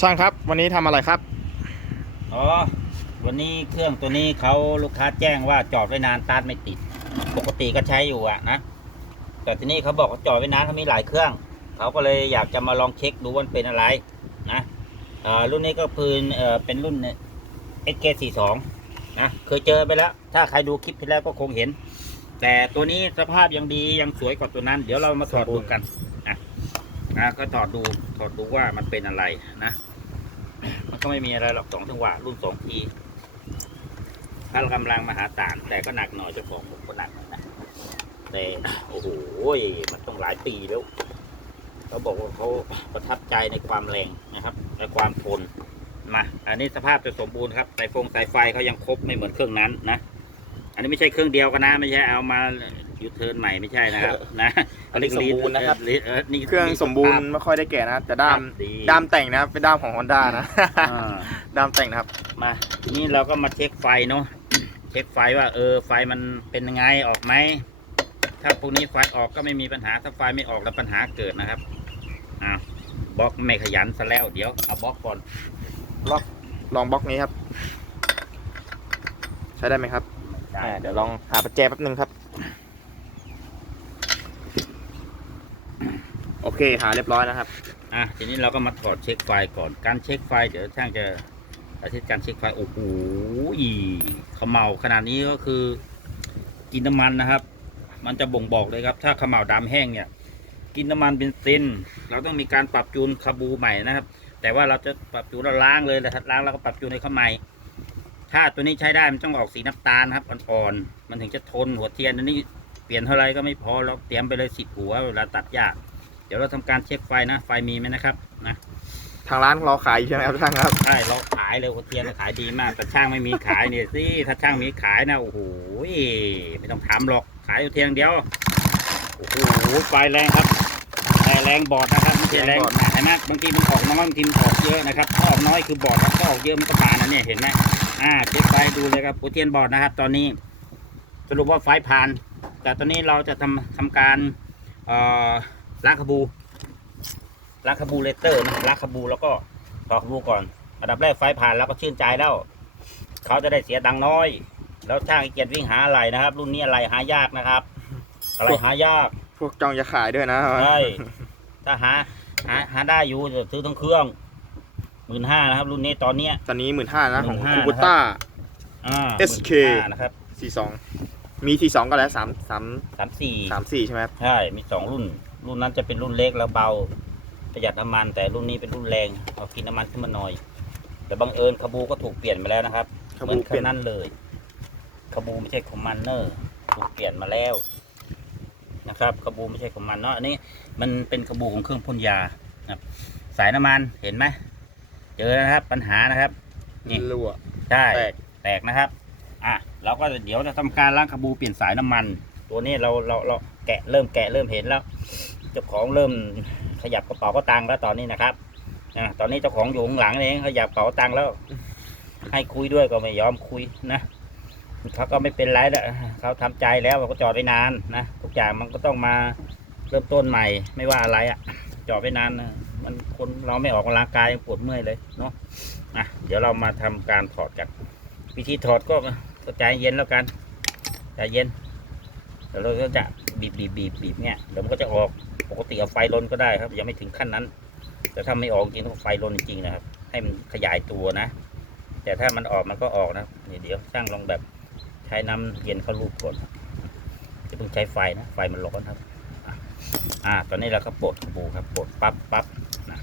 ช่างครับวันนี้ทำอะไรครับ อ๋อ วันนี้เครื่องตัวนี้เขาลูกค้าแจ้งว่าจอดไว้นานตาร์ทไม่ติด ปกติก็ใช้อยู่อะนะ แต่ทีนี้เขาบอกว่าจอดไว้นานเขามีหลายเครื่อง เขาก็เลยอยากจะมาลองเช็คดูว่าเป็นอะไรนะอ่ารุ่นนี้ก็คือเอ่อเป็นรุ่น SK42 นะ เคยเจอไปแล้ว ถ้าใครดูคลิปที่แล้วก็คงเห็น แต่ตัวนี้สภาพยังดียังสวยกว่าตัวนั้น เดี๋ยวเรามาถอดดูกัน อะอะก็ถอดดูถอดดูว่ามันเป็นอะไรนะ มันก็ไม่มีอะไรหรอกสองจังหวะรุ่นสองทีถ้ากำลังมหาศาลแต่ก็หนักหน่อยเจ้าของผมก็หนักหน่อยนะแต่โอ้โหมันต้องหลายปีแล้วเขาบอกว่าเขาประทับใจในความแรงนะครับในความทนมาอันนี้สภาพจะสมบูรณ์ครับสายฟงสายไฟเขายังครบไม่เหมือนเครื่องนั้นนะ อันนี้ไม่ใช่เครื่องเดียวกันนะ ไม่ใช่เอามา ยูเทิร์นใหม่ไม่ใช่นะครับ นะอันนี้สมบูรณ์นะครับเออเออนี่เครื่องสมบูรณ์ไม่ค่อยได้แก่นะครับแต่ด้ามดีด้ามแต่งนะครับเป็นด้ามของ Honda นะอ่าด้ามแต่งนะครับมาทีนี้เราก็มาเช็คไฟเนาะเช็คไฟว่าเออไฟมันเป็นยังไงออกไหมถ้าพวกนี้ไฟออกก็ไม่มีปัญหาถ้าไฟไม่ออกแล้วปัญหาเกิดนะครับอ้าวบล็อกไม่ขยันซะแล้วเดี๋ยวเอาบล็อกก่อนลองบล็อกนี้ครับ ใช้ได้ไหมครับได้อ่าเดี๋ยวลองหาประแจแป๊บนึงครับ โอเคหาเรียบร้อยแล้วครับ อะทีนี้เราก็มาถอดเช็คไฟก่อนการเช็คไฟเดี๋ยวช่างจะอาทิตย์การเช็คไฟโอ้โหอีเขมเหลาขนาดนี้ก็คือ กินน้ำมันนะครับ มันจะบ่งบอกเลยครับ ถ้าเขมเหลาดำแห้งเนี่ย กินน้ำมันเบนเซนเราต้องมีการปรับจูนคาบูใหม่นะครับ แต่ว่าเราจะปรับจูนเราล้างเลยนะครับล้างแล้วก็ปรับจูนในข้างในถ้าตัวนี้ใช้ได้มันต้องออกสีน้ำตาลนะครับอ่อนๆมันถึงจะทนหัวเทียนอันนี้เปลี่ยนเท่าไรก็ไม่พอเราเตรียมไปเลยสิบหัวเวลาตัดหญ้า ดี๋ยวเราทำการเช็คไฟนะ ไฟมีไหมนะครับนะทางร้านเราขายอยู่ใช่ไหมครับช่างครับใช่เราขายเลยหัวเทียนเราขายดีมาก แต่ช่างไม่มีขายเนี่ยสิถ้าช่างมีขายนะโอ้โหไม่ต้องทำหรอกขายหัวเทียนอย่างเดียวโอ้โหไฟแรงครับแต่แรงบอดนะครับไม่ใช่แรงแรงบอดเห็นไหมบางทีมันออกน้อยบางทีมันออกเยอะนะครับถ้าออกน้อยคือบอดครับถ้าออกเยอะมันก็ผ่านนะเนี่ยเห็นไหมอ่าเช็คไฟดูเลยครับหัวเทียนบอดนะครับ ตอนนี้สรุปว่าไฟผ่าน แต่ตอนนี้เราจะทำทำการเอ่อ ล้างขบูล้างขบูเลเตอร์นะล้างขบูแล้วก็ต่อขบูก่อนอันดับแรกไฟผ่านแล้วก็ชื่นใจแล้ว เขาจะได้เสียตังค์น้อย แล้วช่างขี้เกียจวิ่งหาอะไรนะครับ รุ่นนี้อะไรหายากนะครับ อะไรหายากพวกจองจะขายด้วยนะใช่ถ้าหาหาหาได้อยู่จะซื้อทั้งเครื่องหมื่นห้านะครับ รุ่นนี้ตอนเนี้ยตอนนี้หมื่นห้านะของ15,000คูบูต้าอ่า SK 15,000นะครับสี่สองมีทีสองก็แล้วสามสามสามสี่สามสี่ใช่ไหมครับใช่มีสองรุ่น รุ่นนั้นจะเป็นรุ่นเล็กแล้วเบาประหยัดน้ำมัน แต่รุ่นนี้เป็นรุ่นแรงเอากินน้ำมันขึ้นมาหน่อยแต่บังเอิญคาบูก็ถูกเปลี่ยนมาแล้วนะครับขเหมืบูอนเปลี่ยนนั่นเลยคาบูไม่ใช่คอมมานเนอร์ถูกเปลี่ยนมาแล้วนะครับคาบูไม่ใช่คอมมานเนาะอันนี้มันเป็นคาบูของเครื่องพ่นยาครับ สายน้ำมันเห็นไหมเจอนะครับปัญหานะครับนี่รั่วใช่แตกแตกนะครับอะเราก็เดี๋ยวจะทำการล้างคาบูเปลี่ยนสายน้ำมัน ตัวนี้เราเราเราแกะเริ่มแกะเริ่มเห็นแล้ว เจ้าของเริ่มขยับกระเป๋าก็ตังค์แล้วตอนนี้นะครับอะตอนนี้เจ้าของอยู่ข้างหลังเองขยับกระเป๋าตังค์แล้ว ให้คุยด้วยก็ไม่ยอมคุยนะเขาก็ไม่เป็นไรแล้วเขาทำใจแล้วเขาก็จอดไว้นานนะทุกอย่างมันก็ต้องมาเริ่มต้นใหม่ไม่ว่าอะไรอะจอดไว้นานนะมันคนเราไม่ออกกำลังกายปวดเมื่อยเลยเนาะอะเดี๋ยวเรามาทำการถอดกันวิธีถอดก็ก็ใจเย็นแล้วกันใจเย็น แดี๋วเราก็จะบีบบีบบีบบีบเนี่ยเดี๋ยวมันก็จะออกปกติเอาไฟลนก็ได้ครับ ยังไม่ถึงขั้นนั้น แต่ถ้าไม่ออกจริงต้องไฟลนจริงนะครับ ให้มันขยายตัวนะ แต่ถ้ามันออกมันก็ออกนะเดี๋ยวช่างลองแบบใช้น้ำเย็นเข้ารูปก่อนจะต้องใช้ไฟนะไฟมันร้อนครับอ่าตอนนี้เราก็ปลดปูครับปลดปั๊บปั๊บนะ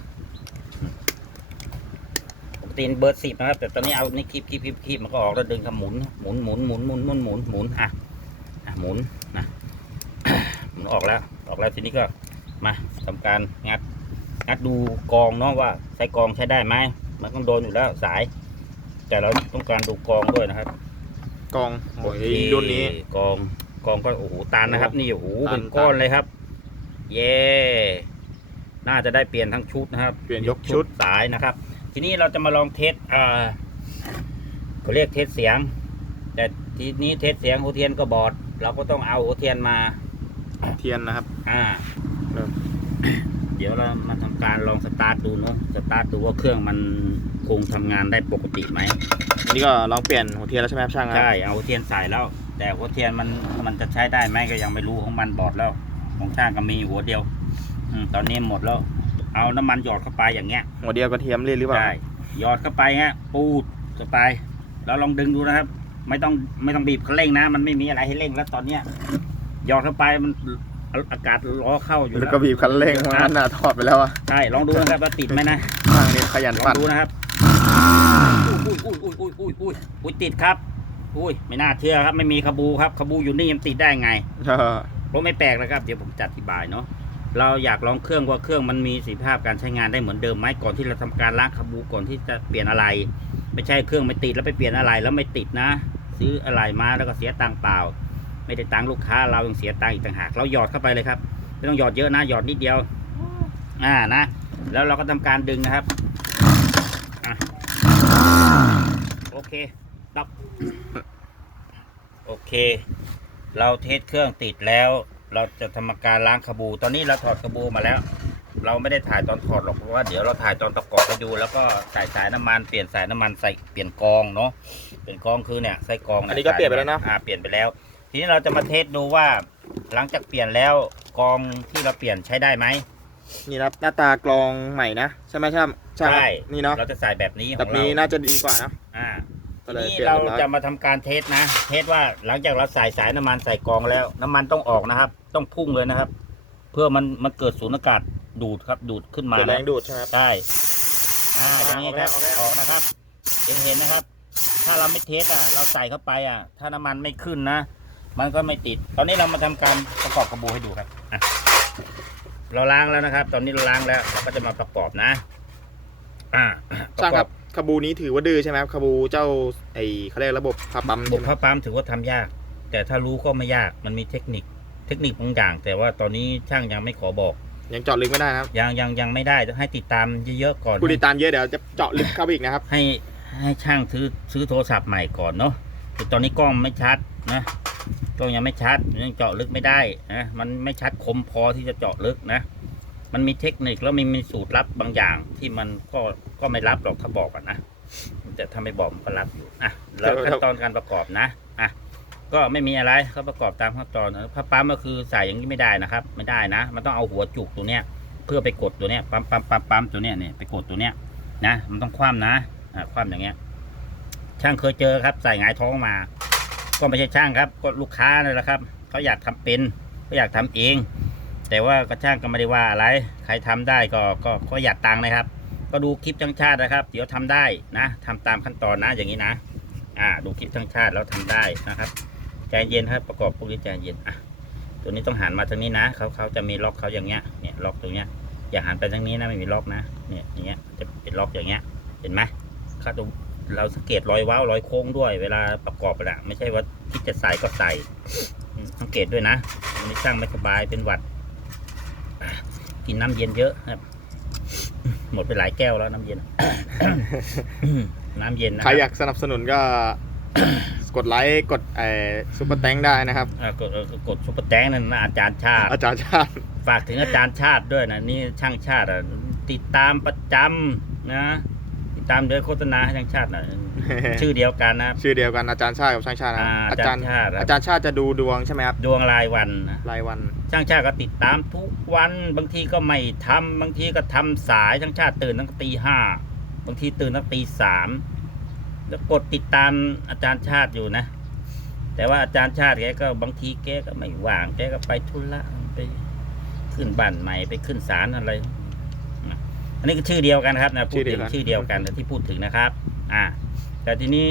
ปกติเบอร์สิบนะครับ แต่ตอนนี้เอานี่คลิปคลิปคลิปมันก็ออกแล้วดึงขมุนหมุนหมุนหมุนหมุนหมุนหมุนหมุนอะหมุน ออกแล้วออกแล้วทีนี้ก็มาทำการงัดงัดดูกองเนาะว่าใช้กองใช้ได้ไหมมันต้องโดนอยู่แล้วสาย แต่เราต้องการดูกองด้วยนะครับกองโอ้ยรุ่นนี้กองกองก็โอ้โหตานนะครับ นี่โอ้โหตันเป็นก้อนเลยครับ เย่น่าจะได้เปลี่ยนทั้งชุดนะครับ เปลี่ยนยกชุดสายนะครับ ทีนี้เราจะมาลองเทสอ่าเขาเรียกเทสเสียง แต่ทีนี้เทสเสียงหัวเทียนก็บอด เราก็ต้องเอาหัวเทียนมา เทียนนะครับ อ่าครับเดี๋ยวเรามาทำการลองสตาร์ทดูเนาะสตาร์ทดูว่าเครื่องมันคงทำงานได้ปกติไหมอันนี้ก็ลองเปลี่ยนหัวเทียนแล้วใช่ไหมครับช่างครับใช่เอาหัวเทียนใส่แล้ว แต่หัวเทียนมันมันจะใช้ได้ไหมก็ยังไม่รู้ของมันบอดแล้ว ของช่างก็มีหัวเดียวอมตอนนี้หมดแล้ว เอาน้ำมันหยอดเข้าไปอย่างเงี้ย หัวเดียวกระเทียมเรียหรือเปล่าใช่หยอดเข้าไปฮะปูดเข้าไปแล้วลองดึงดูนะครับ ไม่ต้องไม่ต้องบีบคันเร่งนะ มันไม่มีอะไรให้เร่งแล้วตอนเนี้ย หยอดเข้าไปมันอากาศล้อเข้าอยู่แล้แล้ววก็บีบคันเร่งมันน่ะถอดไปแล้วอะใช่ลองดูนะครับว่าติดไหมนะช่างนี่ขยันลองปั่นดูนะครับอุ้ยอุ้ยอุ้ยอุ้ยอุ้ยอุ้ยอุ้ยติดครับอุ้ยไม่น่าเชื่อครับ ไม่มีขบูครับขบูอยู่นี่ยังติดได้ไง เออผมไม่แปลกนะครับ เดี๋ยวผมจะอธิบายเนาะเราอยากลองเครื่องว่าเครื่องมันมีประสิทธิภาพการใช้งานได้เหมือนเดิมไหมก่อนที่เราทำการล้างขบูก่อนที่จะเปลี่ยนอะไร ไม่ใช่เครื่องไม่ติดแล้วไปเปลี่ยนอะไรแล้วไม่ติดนะ ซื้ออะไรมาแล้วก็เสียตังค์เปล่า ไม่ได้ตังค์ลูกค้าเรายังเสียตังค์อีกต่างหาก เราหยอดเข้าไปเลยครับไม่ต้องหยอดเยอะนะหยอดนิดเดียว อ่านะ แล้วเราก็ทำการดึงนะครับอะโอเคดับโอเค เราเทสเครื่องติดแล้ว เราจะทำการล้างขบู ตอนนี้เราถอดขบูมาแล้ว เราไม่ได้ถ่ายตอนถอดหรอกเพราะว่าเดี๋ยวเราถ่ายตอนประกอบให้ดู แล้วก็ใส่สายน้ำมันเปลี่ยนสายน้ำมันใส่เปลี่ยนกองเนาะเปลี่ยนกองคือเนี่ยใส่กองอันนี้ก็เปลี่ยนไปแล้วนะอ่าเปลี่ยนไปแล้ว ทีนี้เราจะมาเทสดูว่า หลังจากเปลี่ยนแล้วกองที่เราเปลี่ยนใช้ได้ไหม นี่นะครับหน้าตากลองใหม่นะใช่ไหมช่างช่างใช่ นี่เนาะเราจะใส่แบบนี้ขแบองบเรานี้น่าจะดีกว่านะอ่าก็เลยนี่เปลี่ยนเราเรียบร้อยจะมาทำการเทสนะ เทสว่าหลังจากเราใส่สายน้ำมันใส่กองแล้ว น้ำมันต้องออกนะครับ ต้องพุ่งเลยนะครับ เพื่อมันมันเกิดสูญอากาศดูดครับดูดขึ้นมา เกิดแรนะงดูดใช่ไหมครับใช่อ่า อย่างนี้ครับ ออกแล้วออกนะครับ เห็นเห็นนะครับ ถ้าเราไม่เทสอะ เราใส่เข้าไปอะ ถ้าน้ำมันไม่ขึ้นนะ มันก็ไม่ติด ตอนนี้เรามาทำการประกอบกระบูให้ดูครับอะเราล้างแล้วนะครับ ตอนนี้เราล้างแล้วเราก็จะมาประกอบนะอ่าปช่างระกคอรับบคาบูนี้ถือว่าดื้อใช่ไหมครับคาบูเจ้าไอเขาเรียกระบบพาปั๊มบุใช่กไหมผ้าปั๊มถือว่าทำยาก แต่ถ้ารู้ก็ไม่ยากมันมีเทคนิค เทคนิคบางอย่าง แต่ว่าตอนนี้ช่างยังไม่ขอบอก ยังเจาะลึกไม่ได้นะครับยังยังยังไม่ได้ต้องให้ติดตามเยอะๆก่อนผู้ติดตามเยอะเดี๋ยวจะเจาะลึกเข้าไปอีกนะครับ ให้ให้ช่างซื้อซื้อโทรศัพท์ใหม่ก่อนเนาะคือตอนนี้กล้องไม่ชัดนะ กล้องยังไม่ชัดยังเจาะลึกไม่ได้นะมันไม่ชัดคมพอที่จะเจาะลึกนะ มันมีเทคนิคแล้วมีมีสูตรลับบางอย่างที่มันก็ก็ไม่รับหรอกถ้าบอกกันนะแต่ถ้าไม่บอกมันก็รับอยู่อะแล้วขั้นตอนการประกอบนะอะก็ไม่มีอะไรเขาประกอบตามขั้นตอนนะผ้าปั๊มก็คือใส่อย่างนี้ไม่ได้นะครับ ไม่ได้นะ มันต้องเอาหัวจุกตัวเนี้ยเพื่อไปกดตัวเนี้ยปั๊มปั๊มปั๊มปั๊มตัวเนี้ยเนี่ยไปกดตัวเนี้ยนะ มันต้องคว่ำนะอ่าคว่ำอย่างเงี้ย ช่างเคยเจอครับใส่หงายท้องมา ก็ไม่ใช่ช่างครับก็ลูกค้านี่แหละครับเขาอยากทำเป็นเขาอยากทำเอง แต่ว่าก็ช่างก็ไม่ได้ว่าอะไร ใครทำได้ก็ก็ก็อยากตังค์นะครับ ก็ดูคลิปช่างชาตินะครับ เดี๋ยวทำได้นะทำตามขั้นตอนนะอย่างนี้นะ อ่า ดูคลิปช่างชาติแล้วทำได้นะครับใจเย็นครับประกอบพวกนี้ใจเย็นอะตัวนี้ต้องหันมาทางนี้นะเขาเขาจะมีล็อกเขาอย่างเงี้ยเนี่ยล็อกตรงเนี้ยอย่าหันไปทางนี้นะไม่มีล็อกนะเนี่ยอย่างเงี้ยจะเป็นล็อกอย่างเงี้ยเห็นไหมเขาตรง เราสังเกตรอยเว้าวรอยโค้งด้วย เวลาประกอบไปละไม่ใช่ว่าที่จะใส่ก็ใส่อืมสังเกตด้วยนะอันนี้ช่างไม่สบายเป็นหวัดอะกินน้ำเย็นเยอะครับ หมดไปหลายแก้วแล้วน้ำเย็น น้ำเย็นนะใครบอยากสนับสนุนก็กดไลค์กดไอซุปเปอร์แตงได้นะครับอะกดเออกดซุปเปอร์แตงนั่นนะอาจารย์ชาติ อาจารย์ชาติ ฝากถึงอาจารย์ชาติด้วยนะนี่ช่างชาติอะติดตามประจำนะ ติดตามเดือนโฆษณาให้ช่างชาตินะชื่อเดียวกันนะชื่อเดียวกันอาจารย์ชาติกับช่างชาตินะอ่าอาจารย์อาจารย์ชาติอาจารย์ชาติจะดูดวงใช่ไหมครับ ดวงรายวันนะรายวัน ช่างชาติก็ติดตามทุกวันบางทีก็ไม่ทำบางทีก็ทำสายช่างชาติตื่นตั้งตีห้าบางทีตื่นตั้งตีสามแล้วกดติดตามอาจารย์ชาติอยู่นะ แต่ว่าอาจารย์ชาติแกก็บางทีแกก็ไม่ว่างแกก็ไปธุระไปขึ้นบ้านใหม่ไปขึ้นศาลอะไรนะ อันนี้ก็ชื่อเดียวกันครับนะพูดถึงชื่อเดียวกันที่พูดถึงนะครับ อ่า แต่ทีนี้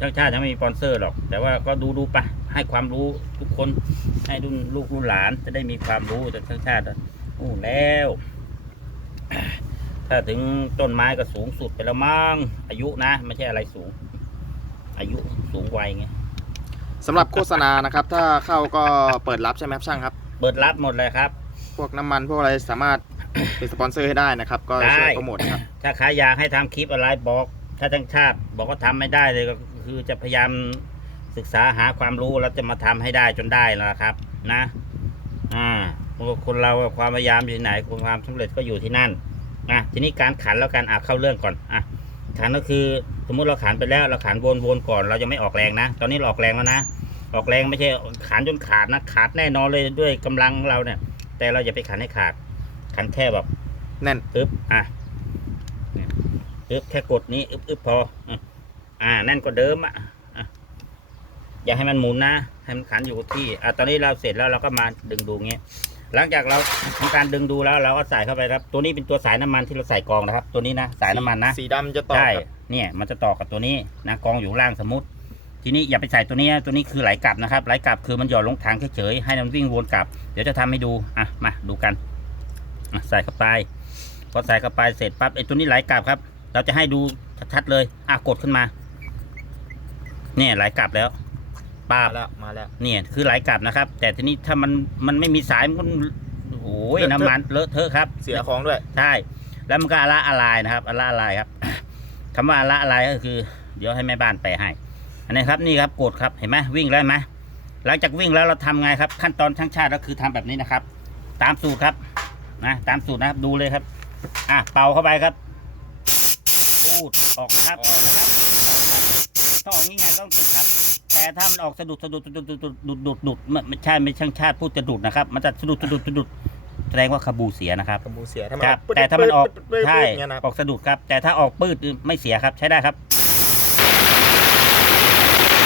ช่างชาติยังไม่มีสปอนเซอร์หรอก แต่ว่าก็ดูดูไปให้ความรู้ทุกคนให้รุ่นลูกรุ่นหลานจะได้มีความรู้จากช่างชาติโอ้แล้ว ถ้าถึงต้นไม้ก็สูงสุดไปแล้วมั้งอายุนะไม่ใช่อะไรสูง อายุสูงวัยไงสำหรับโฆษณานะครับ ถ้าเข้าก็เปิดรับใช่ไหมครับช่างครับ เปิดรับหมดเลยครับ พวกน้ำมันพวกอะไรสามารถ เป็นสปอนเซอร์ให้ได้นะครับ ก็ช่วยได้โปรโมทนะครับ ถ้าใครอยากให้ทำคลิปอะไรบอก ถ้าทั้งชาติบอกว่าทำไม่ได้เลยก็คือจะพยายามศึกษาหาความรู้แล้วจะมาทำให้ได้จนได้แล้วครับ นะ อ่าคนเราอะความพยายามอยู่ที่ไหนความสำเร็จก็อยู่ที่นั่นนะทีนี้การขันแล้วกันอะเข้าเรื่องก่อนอะขันก็คือสมมุติเราขันไปแล้วเราขันวนวนก่อนเราจะไม่ออกแรงนะ ตอนนี้เราออกแรงแล้วนะออกแรงไม่ใช่ขันจนขาดนะขาดแน่นอนเลยด้วยกำลังของเราเนี่ย แต่เราอย่าไปขันให้ขาด ขันแค่แบบแน่นอึ๊บอะเนี่ยอึ๊บแค่กดนี้อึ๊บอึ๊บพออะอ่า แน่นกว่าเดิมอะอะอย่าให้มันหมุนนะให้มันขันอยู่กับที่อะตอนนี้เราเสร็จแล้วเราก็มาดึงดูเงี้ยหลังจากเราทำการดึงดูแล้วเราก็ใส่เข้าไปครับ ตัวนี้เป็นตัวสายน้ำมันที่เราใส่กรองนะครับ ตัวนี้นะสายน้ำมันนะสีดำจะต่อใช่กับเนี่ยมันจะต่อกับตัวนี้นะกองอยู่ข้างล่างสมมติทีนี้อย่าไปใส่ตัวนี้นะตัวนี้คือไหลกลับนะครับไหลกลับคือมันหย่อนลงถังเฉยๆให้มันวิ่งวนกลับ เดี๋ยวจะทำให้ดูอะมาดูกันอะ ใส่เข้าไปพอใส่เข้าไปเสร็จปั๊บไอ้ตัวนี้ไหลกลับครับ เราจะให้ดูชัดๆเลยอะกดขึ้นมาเนี่ยไหลกลับแล้วป้ามาบแล้วมาแล้ว เนี่ยคือไหลกลับนะครับ แต่ทีนี้ถ้ามันมันไม่มีสายมันก็โอ้ยเลอะเทอะ น้ำมันเลอะเทอะครับ เสียของด้วย ใช่ แล้วมันก็อะละอะลายนะครับอะละอะลายครับ คำว่าอะละอะลายก็คือ เดี๋ยวให้แม่บ้านไปให้ อันนี้ครับนี่ครับกดครับเห็นไหมวิ่งแล้วเห็นไหมหลังจากวิ่งแล้วเราทำไงครับ ขั้นตอนช่างชาติก็คือทำแบบนี้นะครับ ตามสูตรครับ นะตามสูตรนะครับดูเลยครับ อะเป่าเข้าไปครับพูดออกครับออกนะครับถ้าออกง่ายๆก็ต้องติดครับ แต่ถ้ามันออกสะดุดสะดุดสะดุดสะดุดดุดดุดดุดไม่ไม่ใช่ไม่ช่างชาติพูดจะดุดนะครับมันจะสะดุดสะดุดสะดุดแสดงว่าคาบูเสียนะครับกระบูเสียถ้าครับปึ๊ดแต่ถ้ามันออกปึ๊ดปึ๊ดใช่ปึ๊ดอย่างเงี้ยนะออกสะดุดครับ แต่ถ้าออกปืดไม่เสียครับใช้ได้ครับ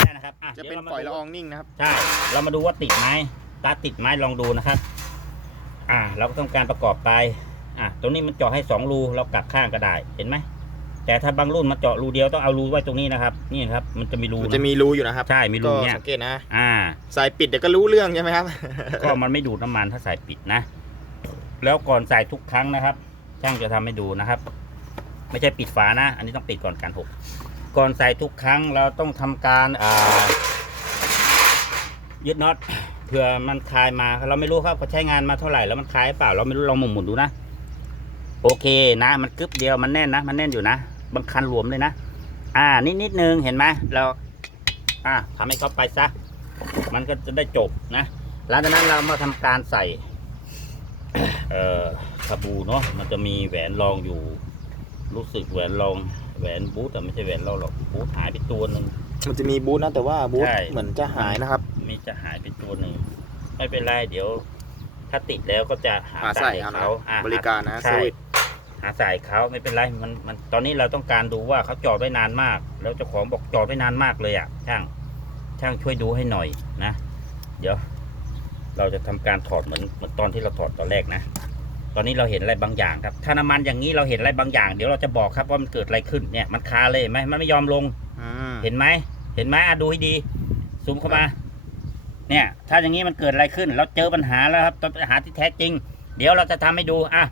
ได้นะครับอ่จะเป็นดี๋วรามาฝอยดูละอองนิ่งนะครับ ใช่ เรามาดูว่าติดไหมตาติดไหมลองดูนะครับ อ่า เราก็ต้องการประกอบไปอ่าตรงนี้มันเจาะให้สองรูเรากลับข้างก็ได้เห็นไหมแต่ถ้าบางรุ่นมันเจาะรูเดียวต้องเอารูไว้ตรงนี้นะครับ นี่นะครับ มันจะมีรูมันนะจะมีรูอยู่นะครับใช่มีรูก็เนี่ยสังเกตนะ อ่า สายปิดเดี๋ยวก็รู้เรื่องใช่ไหมครับ ก็มันไม่ดูดน้ำมันถ้าใส่ปิดนะ แล้วก่อนใส่ทุกครั้งนะครับ ช่างจะทำให้ดูนะครับ ไม่ใช่ปิดฝานะ อันนี้ต้องปิดก่อนการหกก่อนใส่ทุกครั้งเราต้องทำการอ่ายึดน็อต เผื่อมันคลายมาเราไม่รู้ครับเขาใช้งานมาเท่าไหร่แล้วมันคลายเปล่าเราไม่รู้ลองหมุนๆดูนะโอเคนะ มันกึบเดียวมันแน่นนะ มันแน่นอยู่นะบางคันหลวมเลยนะอ่า นิดนิดนึงเห็นไหมเรา อ่าทำให้เขาไปซะมันก็จะได้จบนะหลังจากนั้นเรามาทำการใส่ เอ่อคาบูเนาะมันจะมีแหวนรองอยู่ รู้สึกแหวนรองแหวนบูทแต่ไม่ใช่แหวนรองหรอกบูทหายไปตัวหนึ่ง มันจะมีบูธนะแต่ว่าบูธใช่ เหมือนจะหายนะครับ มีจะหายไปตัวหนึ่งไม่เป็นไรเดี๋ยว ถ้าติดแล้วก็จะหาหาใส่ให้เอานะเขาอะบริการนะใช่สวิตหาใส่เขาไม่เป็นไรมันมันตอนนี้เราต้องการดูว่าเขาจอดไว้นานมาก แล้วเจ้าของบอกจอดไว้นานมากเลยอะ ช่าง ช่างช่วยดูให้หน่อยนะเดี๋ยว เราจะทำการถอดเหมือนเหมือนตอนที่เราถอดตอนแรกนะ ตอนนี้เราเห็นอะไรบางอย่างครับ ถ้าน้ำมันอย่างนี้เราเห็นอะไรบางอย่าง เดี๋ยวเราจะบอกครับว่ามันเกิดอะไรขึ้นเนี่ยมันคาเลยเห็นไหมมันไม่ยอมลงอืม เห็นไหมเห็นไหมอะดูให้ดีซูมเข้ามา เนี่ย ถ้าอย่างนี้มันเกิดอะไรขึ้น เราเจอปัญหาแล้วครับต้องปัญหาที่แท้จริง เดี๋ยวเราจะทำให้ดูอะ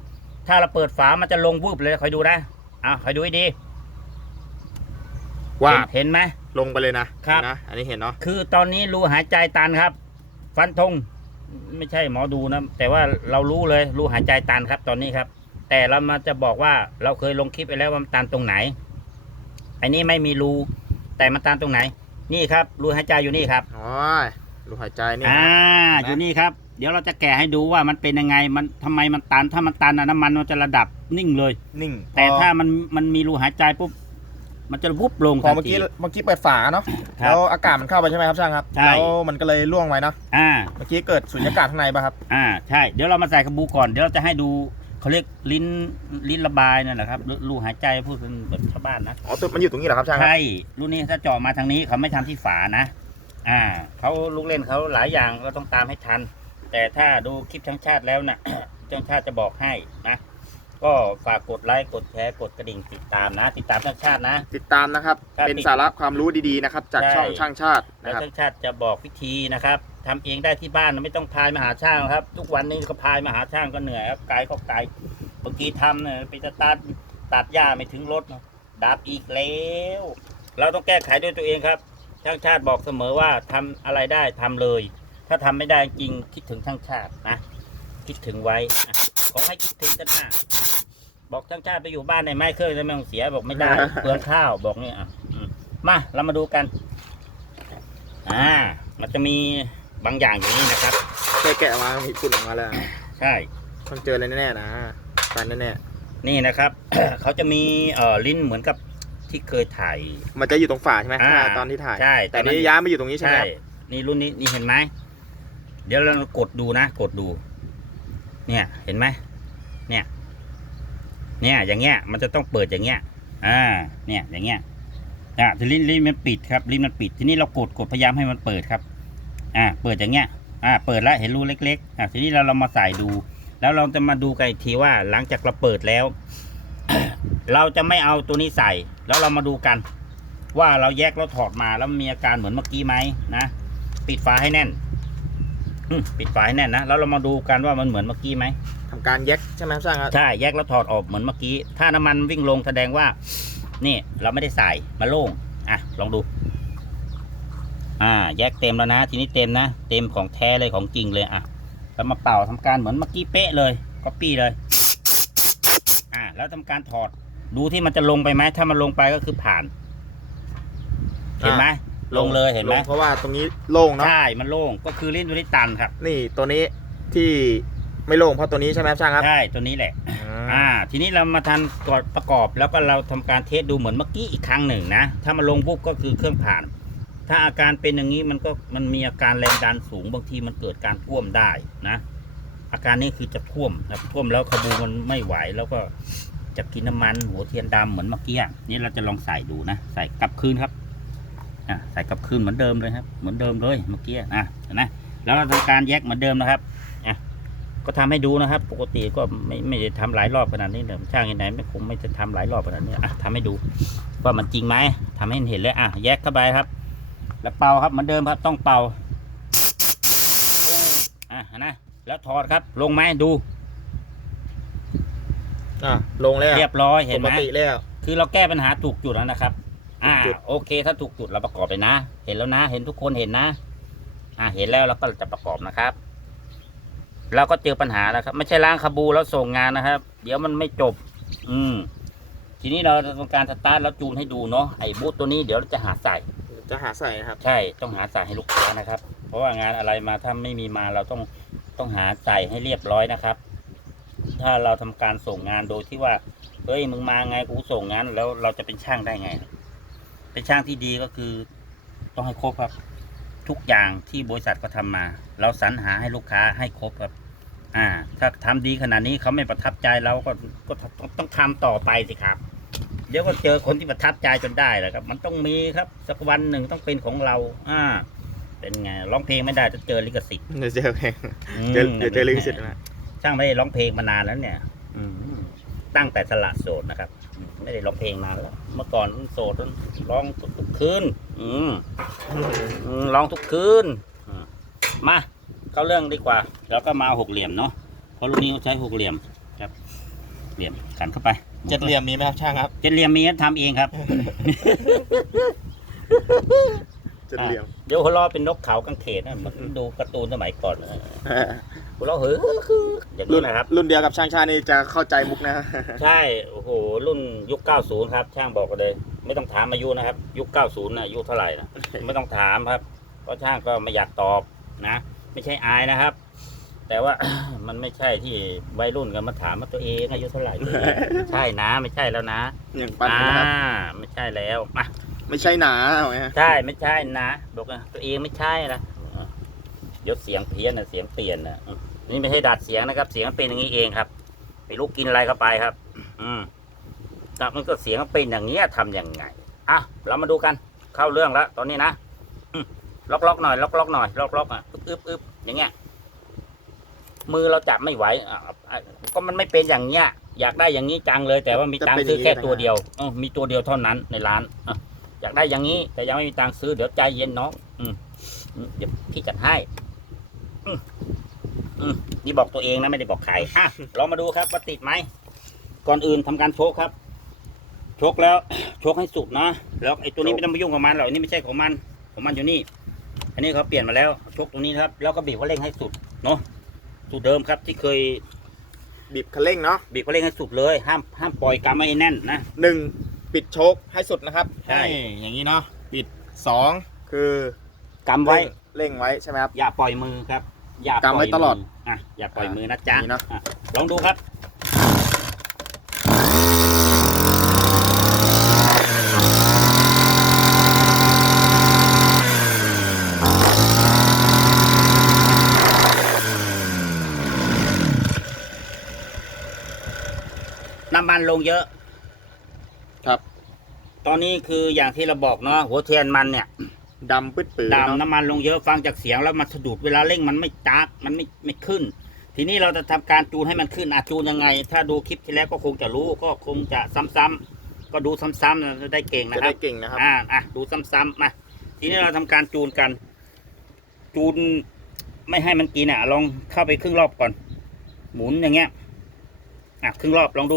ถ้าเราเปิดฝามันจะลงวืบเลยคอยดูนะอะคอยดูให้ดี ว่าเห็นเห็นไหมลงไปเลยนะครับนะอันนี้เห็นเนาะคือตอนนี้รูหายใจตันครับ ฟันธงไม่ใช่หมอดูนะแต่ว่าเรารู้เลยรูหายใจตันครับ ตอนนี้ครับ แต่เรามาจะบอกว่าเราเคยลงคลิปไปแล้วว่ามันตันตรงไหน อันนี้ไม่มีรู แต่มันตันตรงไหน นี่ครับรูหายใจอยู่นี่ครับอ๋อรูหายใจนี่อ่านะอยู่นี่ครับ เดี๋ยวเราจะแกะให้ดูว่ามันเป็นยังไงมันทำไมมันตันถ้ามันตันอะน้ำมันมันจะระดับนิ่งเลย นิ่ง แต่พอถ้ามันมันมีรูหายใจปุ๊บมันจะวุบลงพอทันเมื่อทีกี้เมื่อกี้เปิดฝาเนาะครับแล้วอากาศมันเข้าไปใช่ไหมครับช่างครับใช่แล้วมันก็เลยร่วงไว้เนาะอ่า เมื่อกี้เกิดสุญญากาศข้างในป่ะครับ อ่าใช่เดี๋ยวเรามาใส่กระบูก่อนเดี๋ยวเราจะให้ดู เขาเรียกลิ้นลิ้นระบายนั่นแหละครับรูรูหายใจพูดเป็นแบบชาวบ้านนะอ๋อตัวมันอยู่ตรงนี้เหรอครับช่างครับใช่รุ่นนี้ถ้าเจาะมาทางนี้เขาไม่ทำที่ฝานะ อ่าเขาลูกเล่นเขาหลายอย่างเราต้องตามให้ทัน แต่ถ้าดูคลิปช่างชาติแล้วนะช่างชาติจะบอกให้นะ ก็ฝากกดไลค์ กดแชร์ กดกระดิ่งติดตามนะ ติดตามช่างชาตินะ ติดตามนะครับ ครับเป็นสาระความรู้ดีๆนะครับ จากใช่ ช่องช่างชาติแล้วนะครับช่างชาติจะบอกวิธีนะครับทำเองได้ที่บ้านไม่ต้องพายมาหาช่างครับ ทุกวันนี้ก็พายมาหาช่างก็เหนื่อยครับไกลก็ไกลบางทีทำเนี่ยไปจะตัดตัดหญ้าไม่ถึงรถนะดับอีกแล้วเราต้องแก้ไขด้วยตัวเองครับช่างชาติบอกเสมอว่าทำอะไรได้ทำเลย ถ้าทำไม่ได้จริงคิดถึงช่างชาตินะ คิดถึงไว้อะขอให้คิดถึงกันนะ บอกช่างชาติไปอยู่บ้านในไม้เครื่องจะไม่ต้องเสียบอกไม่ได้เปลืองข้าวบอกเนี่ยอะอืมมาเรามาดูกัน อ่า มันจะมีบางอย่างอย่างนี้นะครับแค่แกะมามีฝุ่นออกมาแล้วใช่ต้องเจออะไรแน่ๆนะฟันแน่นี่นะครับ เขาจะมีเอ่อลิ้นเหมือนกับที่เคยถ่ายๆมันจะอยู่ตรงฝาใช่ไหมอ่าอ่าตอนที่ถ่ายใช่แต่ตอนนั้นนี้ย้ายมาอยู่ตรงนี้ใช่ไหมใช่ครับนี่รุ่นนี้นี่เห็นไหมเดี๋ยวเรากดดูนะ กดดู เนี่ยเห็นไหมเนี่ย เนี่ยอย่างเงี้ยมันจะต้องเปิดอย่างเงี้ยอ่าเนี่ยอย่างเงี้ยอ่าทีลิ้นลิ้นมันปิดครับลิ้นมันปิด ทีนี้เรากดกดพยายามให้มันเปิดครับ อ่าเปิดอย่างเงี้ยอ่าเปิดแล้วเห็นรูเล็กๆอ่าทีนี้เราเรามาใส่ดู แล้วเราจะมาดูกันอีกทีว่าหลังจากเราเปิดแล้ว เราจะไม่เอาตัวนี้ใส่ แล้วเรามาดูกัน ว่าเราแยกแล้วถอดมาแล้วมีอาการเหมือนเมื่อกี้ไหมนะปิดฝาให้แน่นปิดฝาให้แน่นนะแล้วเรามาดูกันว่ามันเหมือนเมื่อกี้ไหม การแยกใช่ไหมครับช่างครับ ใช่แยกแล้วถอดออกเหมือนเมื่อกี้ ถ้าน้ำมันวิ่งลงแสดงว่า นี่เราไม่ได้ใส่มาโล่งอะลองดู อ่า แยกเต็มแล้วนะ ทีนี้เต็มนะ เต็มของแท้เลยของจริงเลยอะแล้วมาเป่าทำการเหมือนเมื่อกี้เป๊ะเลยก็ปี้เลย อ่า แล้วทำการถอดดูที่มันจะลงไปไหมถ้ามันลงไปก็คือผ่าน เห็นไหมลงเลยเห็นไหมลงเพราะว่าตรงนี้โล่งเนาะใช่มันโล่งก็คือลิ้นตัวนี้ตันครับ นี่ตัวนี้ที่ ไม่โล่งเพราะตัวนี้ใช่ไหมครับช่างครับใช่ตัวนี้แหละ อ่า ทีนี้เรามาทันกดประกอบแล้วก็เราทำการเทสดูเหมือนเมื่อกี้อีกครั้งหนึ่งนะ ถ้ามาลงปุ๊บก็คือเครื่องผ่าน ถ้าอาการเป็นอย่างนี้มันก็มันมีอาการแรงดันสูงบางทีมันเกิดการท่วมได้นะ อาการนี้คือจะท่วมครับท่วมแล้วขบูมันไม่ไหวแล้วก็จะกินน้ำมันหัวเทียนดำเหมือนเมื่อกี้อะนี่เราจะลองใส่ดูนะ ใส่กลับคืนครับอะใส่กลับคืนเหมือนเดิมเลยครับ เหมือนเดิมเลยเมื่อกี้อะเห็นะแล้วเราทำการแยกเหมือนเดิมนะครับอะ ก็ทำให้ดูนะครับ ปกติก็ไม่ไม่ได้ทำหลายรอบขนาดนี้เดี๋ยวช่างที่ไหนไม่คงไม่จะทำหลายรอบขนาดนี้อะทำให้ดูว่ามันจริงไหมทำให้เห็นเลยอะแยกเข้าไปครับ แล้วเป่าครับเหมือนเดิมครับต้องเป่าอะนะแล้วถอดครับ ลงไหมดูอ่าลงแล้วเรียบร้อยเห็ปนไหกมติแล้วคือเราแก้ปัญหาถูกจุดแล้วนะครับ อ่าถูกจุดโอเค ถ้าถูกจุดเราประกอบเลยนะ เห็นแล้วนะ เห็นทุกคนเห็นนะ อ่าเห็นแล้วเราก็จะประกอบนะครับ เราก็เจอปัญหาแล้วครับ ไม่ใช่ล้างคาบูแล้วส่งงานนะครับ เดี๋ยวมันไม่จบ อืม ทีนี้เราจะทำการสตาร์ทแล้วจูนให้ดูเนาะไอ้บูทตัวนี้เดี๋ยวเราจะหาใส่ จะหาใส่นะครับ ใช่ต้องหาใส่ให้ลูกค้านะครับ เพราะว่างานอะไรมาถ้าไม่มีมาเราต้องต้องหาใส่ให้เรียบร้อยนะครับ ถ้าเราทำการส่งงานโดยที่ว่าเฮ้ยมึงมาไงกูส่งงานแล้วเราจะเป็นช่างได้ไงครับเป็นช่างที่ดีก็คือ ต้องให้ครบครับ ทุกอย่างที่บริษัทก็ทำมา เราสรรหาให้ลูกค้าให้ครบครับ อ่า ถ้าทำดีขนาดนี้เขาไม่ประทับใจเราก็ก็ต้องต้องทำต่อไปสิครับ เดี๋ยวก็เจอคนที่ประทับใจจนได้แหละครับ มันต้องมีครับ สักวันหนึ่งต้องเป็นของเรา อ่า เป็นไงร้องเพลงไม่ได้จะเจอลิขสิทธิ์เดี๋ยวเจอเพลงอืมเจอเดี๋ยวเจอลิขสิทธิ์นะช่างไม่ได้ร้องเพลงมานานแล้วเนี่ยอืมตั้งแต่สละโสดนะครับอืม ไม่ได้ร้องเพลงนานแล้วเมื่อก่อนโสดร้องทุกคืนอืมอืมร้องทุกคืนอืมมาเข้าเรื่องดีกว่า แล้วก็มาเอาหกเหลี่ยมเนาะเพราะรุ่นนี้เขาใช้หกเหลี่ยมครับ เหลี่ยมกันเข้าไปเจ็ดเหลี่ยมมีไหมครับช่างครับเจ็ดเหลี่ยมมีทำเองครับเจ็ดเหลี่ยม เดี๋ยวหัวเราะเป็นนกเขากังเขนนะมันดูการ์ตูนสมัยก่อนนะหัวเราะเฮ้ยคืออย่างรุ่นี้นนะครับ รุ่นเดียวกับช่างชาตินี่จะเข้าใจมุกนะ ใช่ โอ้โห รุ่นยุค 90 ครับ ช่างบอกกันเลย ไม่ต้องถามอายุนะครับ ยุค 90นะอายุเท่าไหร่นะ ไม่ต้องถามครับ เพราะช่างก็ไม่อยากตอบนะ ไม่ใช่อายนะครับ แต่ว่ามันไม่ใช่ที่วัยรุ่นกันมาถามว่าตัวเองอายุเท่าไหร่ ใช่นะ ไม่ใช่แล้วนะอย่างปันอ่านะครับไม่ใช่แล้วมา ไม่ใช่หนาเอาไหมฮะใช่ไม่ใช่นะบอกว่าตัวเองไม่ใช่นะเดี๋ยวเสียงเพี้ยนนะเสียงเปลี่ยนนะอืมนี่ไม่ใช่ดัดเสียงนะครับ เสียงมันเป็นอย่างนี้เองครับไปลูกกินอะไรเข้าไปครับ อืมแต่มันก็เสียงมันเป็นอย่างเนี้ยทำยังไงอะเรามาดูกันเข้าเรื่องแล้วตอนนี้นะอืมล็อกล็อกหน่อยล็อกล็อกหน่อยล็อกล็อกอะอึบอึบอึบอย่างเงี้ย มือเราจับไม่ไหวอะอะก็มันไม่เป็นอย่างเงี้ย อยากได้อย่างนี้จังเลย แต่ว่ามีตังค์ซื้อแค่ตัวเดียวเออมีตัวเดียวเท่านั้นในร้านอะ อยากได้อย่างนี้ แต่ยังไม่มีตังค์ซื้อเดี๋ยวใจเย็นน้อง อืมอืมเดี๋ยวพี่จัดให้อืมอืมนี่บอกตัวเองนะไม่ได้บอกใครอะเรามาดูครับว่าติดไหมก่อนอื่นทำการโชกครับ โชกแล้วโชกให้สุดนะแล้วไอ้ตัวนี้ไม่ต้องไปยุ่งกับมันหรอกอันนี่ไม่ใช่ของมันของมันอยู่นี่ อันนี้เขาเปลี่ยนมาแล้วโชกตรงนี้นะครับ แล้วก็บีบว่าเร่งให้สุดเนาะสูตรเดิมครับที่เคยบีบคันเร่งเนาะบีบว่าเร่งให้สุดเลย ห้ามห้ามปล่อยกำไว้แน่นนะหนึ่ง ปิดโชคให้สุดนะครับใช่อย่างนี้เนาะปิดสองคือกำไว้เร่งเร่งไว้ใช่ไหมครับ อย่าปล่อยมือครับ อย่ากำไว้ตลอดมือะอย่าปล่อยมือนะจ๊ะนี่เนอะ อะลองดูครับ น้ำมันลงเยอะครับ ตอนนี้คืออย่างที่เราบอกเนาะหัวเทียนมันเนี่ยดำปื้ดปื้ดดำน้ำมันลงเยอะฟังจากเสียงแล้วมันสะดุดเวลาเร่งมันไม่จักมันไม่ไม่ขึ้น ทีนี้เราจะทำการจูนให้มันขึ้นอาจูนยังไง ถ้าดูคลิปที่แล้วก็คงจะรู้ก็คงจะซ้ำๆก็ดูซ้ำๆนะจะได้เก่งนะจะครัได้บเก่งนะครับ อ่าอะดูซ้ำๆมาทีนี้เราทำการจูนกัน จูนไม่ให้มันกินอะ ลองเข้าไปครึ่งรอบก่อน หมุนอย่างเงี้ยอะครึ่งรอบลองดู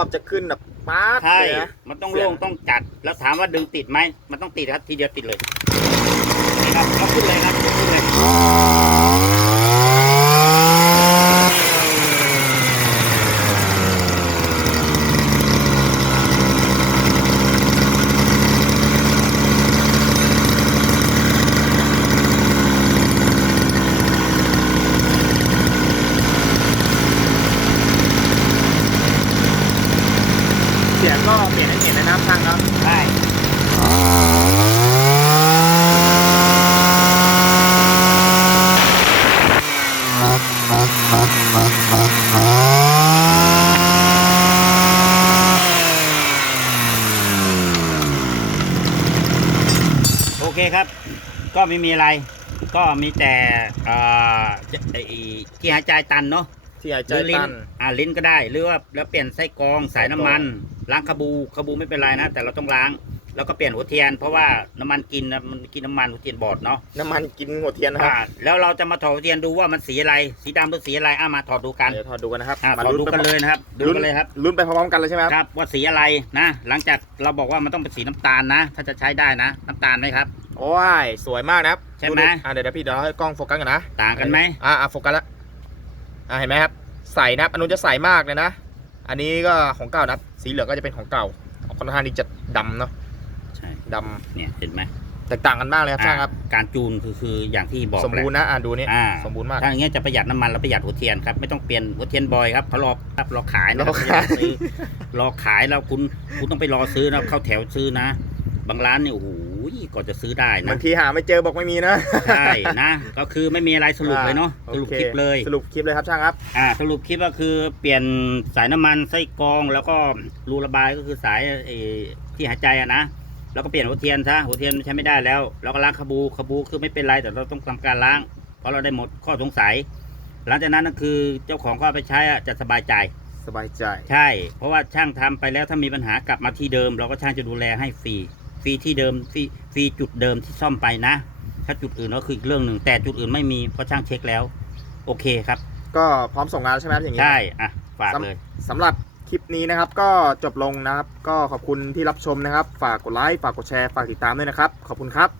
อบจะขึ้นแบบป๊าดใช่เลยนะ มันต้องเสียงโล่งต้องจัด แล้วถามว่าดึงติดไหม มันต้องติดครับ ทีเดียวติดเลยนี่ครับยกขึ้นเลยครับยกขึ้นเลย เสียงก็เปลี่ยนให้เห็นนะครับช่างครับใช่โอเคครับ ก็ไม่มีอะไร ก็มีแต่เอ่อจะไอ้ที่หายใจตันเนาะที่หายหใจรือลิ้ตัน น อ่าลิ้นก็ได้ หรือว่าแล้วเปลี่ยนไส้กรองสายน้ำมัน ล้างขบูขบูไม่เป็นไรนะ แต่เราต้องล้าง แล้วก็เปลี่ยนหัวเทียน เพราะว่าน้ำมันกินนะมันกินน้ำมันหัวเทียนบอดเนาะน้ำมันกินหัวเทียนนะครับอ่าแล้วเราจะมาถอดหัวเทียนดูว่ามันสีอะไร สีดำหรือสีอะไรอะมาถอดดูกันเดี๋ยวถอดดูกันนะครับอ่ามาถอดลุ้นดูไปกันเลยนะครับดูลุ้นกันเลยครับ ลุ้นไปพร้อมๆกันเลยใช่ไหมครับครับว่าสีอะไรนะ หลังจากเราบอกว่ามันต้องเป็นสีน้ำตาลนะ ถ้าจะใช้ได้นะ น้ำตาลไหมครับ โอ้ยสวยมากนะครับใช่ไหม ดูดิอ่าเดี๋ยวเดี๋ยวพี่เดี๋ยวเราให้กล้องโฟกัสกันนะต่างกันไหมอ่าอ่าโฟกัสแล้วอ่าเห็นไหมครับใสนะครับอันนู้นจะใสมากเลยนะ อันนี้ก็ของเก่านะครับ สีเหลืองก็จะเป็นของเก่าค่อนข้างที่จะดำเนาะใช่ดเนี่ยเห็นไหมำแตกต่างกันมากเลยครับช่างครับอ่าการจูนคือคืออย่างที่บอกสมบูรณ์แหละนะอ่าดูนี่อ่าสมบูรณ์มากถ้าอย่างเงี้ยจะประหยัดน้ำมันแล้วประหยัดหัวเทียนครับไม่ต้องเปลี่ยนหัวเทียนบ่อยครับเขารอครับรอขายนะครรัอบขายไม่ได้ซื้อรอขายแล้วคุณคุณต้องไปรอซื้อนะเข้าแถวซื้อนะ บางร้านเนี่ยโอ้โห ก่อนจะซื้อได้นะบางทีหาไม่เจอบอกไม่มีนะใช่นะก็คือไม่มีอะไรสรุปเลยเนาะอ่สรุปโอคลิปเลยสรุปคลิปเลยครับช่างครับอ่าสรุปคลิปก็คือเปลี่ยนสายน้ำมันไส้กรองแล้วก็รูระบายก็คือสายไอ้ที่หายใจอะนะแล้วก็เปลี่ยนหัวเทียนซะหัวเทียนใช้ไม่ได้แล้วแล้วก็ล้างขบูขบูคือไม่เป็นไรแต่เราต้องทำการล้าง เพราะเราได้หมดข้อสงสัย หลังจากนั้นก็คือเจ้าของก็เอาไปใช้อะจะสบายใจสบายใจ ใช่ เพราะว่าช่างทำไปแล้วถ้ามีปัญหากลับมาที่เดิม เราก็ช่างจะดูแลให้ฟรี ฟรีที่เดิมฟรีฟรีจุดเดิมที่ซ่อมไปนะ ถ้าจุดอื่นก็คืออีกเรื่องหนึ่งแต่จุดอื่นไม่มีเพราะช่างเช็คแล้ว โอเคครับ ก็พร้อมส่งงานแล้วใช่ไหมครับอย่างนี้ใช่อะฝากเลยสำหรับคลิปนี้นะครับ ก็จบลงนะครับ ก็ขอบคุณที่รับชมนะครับ ฝากกดไลค์ฝากกดแชร์ฝากติดตามด้วยนะครับ ขอบคุณครับ